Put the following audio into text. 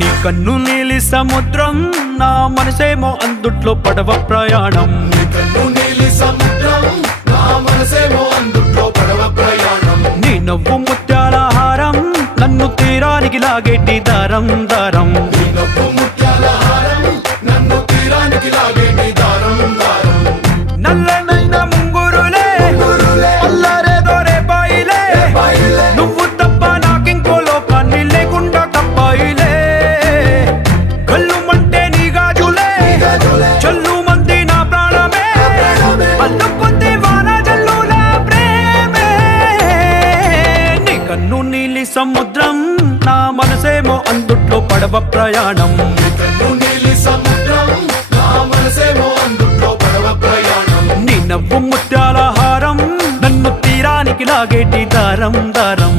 నీ కన్ను నీలి సముద్రం, నా మనసేమో అందుట్లో పడవ ప్రయాణం. నీ కన్ను నీలి సముద్రం, నా మనసేమో అందుట్లో పడవ ప్రయాణం. నీ నవ్వు ముత్యాల హారం, నన్ను తీరానికి లాగేటి దారం దారం. నీ నవ్వు ముత్యాల హారం, నన్ను తీరానికి లాగేటి దారం దారం. నల్లనైన ముంగురులే అల్లారేదో రేపాయిలే, నువ్వు తప్ప నాకింకో లోకాన్ని లేకుండా తప్పాయిలే. కళ్ళు మంటే నీ గాజులే, చల్లు మంది నా ప్రాణమే, అల్లుకుంది వాన జల్లుల ప్రేమే. నీ కన్ను నీలి సముద్రం, నా మనసేమో అందుట్లో పడవ ప్రయాణం. నీ కన్ను నీలి సముద్రం, నా మనసేమో అందుట్లో పడవ ప్రయాణం. నీ నవ్వు ముత్యాల హారం, నన్ను తీరానికి లాగేటి దారం దారం.